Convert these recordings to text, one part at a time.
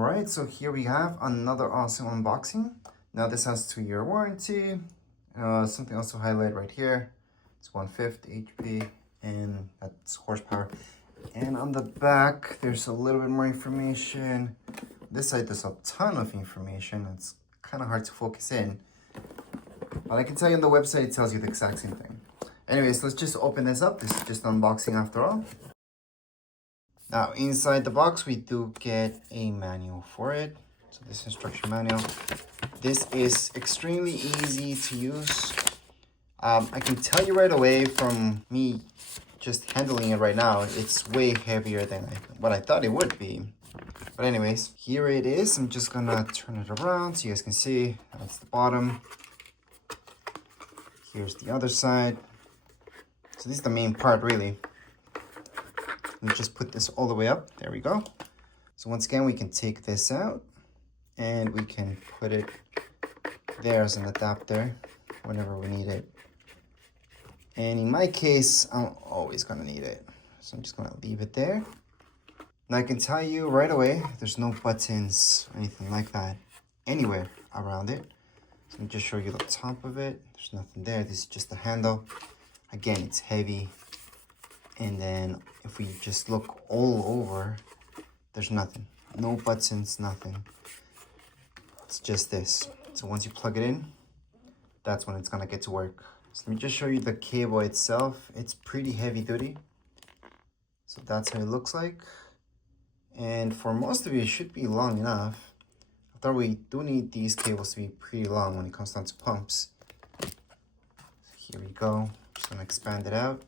All right, so here we have another awesome unboxing. Now this has 2-year warranty. Something else to highlight right here. It's 150 HP and that's horsepower. And on the back, there's a little bit more information. This side, there's a ton of information. It's kind of hard to focus in. But I can tell you on the website, it tells you the exact same thing. Anyways, let's just open this up. This is just unboxing after all. Now, inside the box, we do get a manual for it. So this instruction manual. This is extremely easy to use. I can tell you right away from me just handling it right now, it's way heavier than what I thought it would be. But anyways, here it is. I'm just gonna turn it around so you guys can see. That's the bottom. Here's the other side. So this is the main part, really. Let me just put this all the way up. There we go. So once again, we can take this out and we can put it there as an adapter whenever we need it. And in my case, I'm always gonna need it. So I'm just gonna leave it there. And I can tell you right away, there's no buttons or anything like that anywhere around it. So let me just show you the top of it. There's nothing there. This is just the handle. Again, it's heavy. And then if we just look all over, there's nothing. No buttons, nothing. It's just this. So once you plug it in, that's when it's gonna get to work. So let me just show you the cable itself. It's pretty heavy duty. So that's how it looks like. And for most of it, it should be long enough. Although we do need these cables to be pretty long when it comes down to pumps. So here we go. Just gonna expand it out.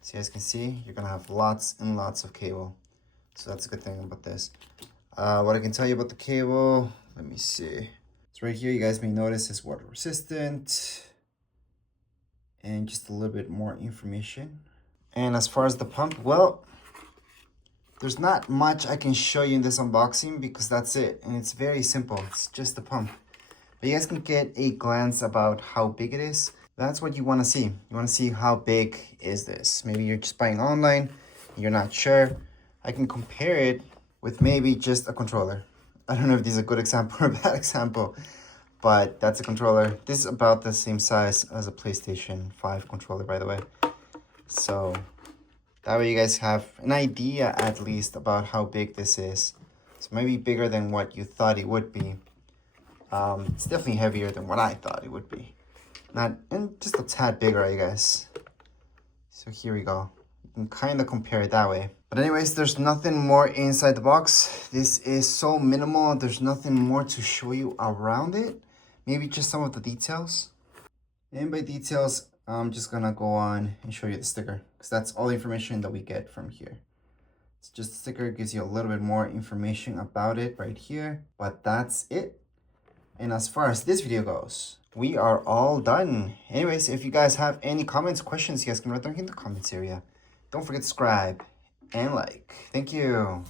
So you guys can see, you're gonna have lots and lots of cable. So that's a good thing about this. What I can tell you about the cable, let me see. So right here, you guys may notice it's water resistant. And just a little bit more information. And as far as the pump, well, there's not much I can show you in this unboxing because that's it. And it's very simple, it's just the pump. But you guys can get a glance about how big it is. That's what you want to see. You want to see how big is this. Maybe you're just buying online, you're not sure. I can compare it with maybe just a controller. I don't know if this is a good example or a bad example, but that's a controller. This is about the same size as a PlayStation 5 controller, by the way. So that way you guys have an idea at least about how big this is. So maybe bigger than what you thought it would be. It's definitely heavier than what I thought it would be. And just a tad bigger, I guess. So here we go. You can kind of compare it that way. But anyways, there's nothing more inside the box. This is so minimal. There's nothing more to show you around it. Maybe just some of the details. And by details, I'm just gonna go on and show you the sticker, because that's all the information that we get from here. It's just a sticker, it gives you a little bit more information about it right here, but that's it. And as far as this video goes, we are all done. Anyways, if you guys have any comments, questions, you guys can write them in the comments area. Don't forget to subscribe and like. Thank you.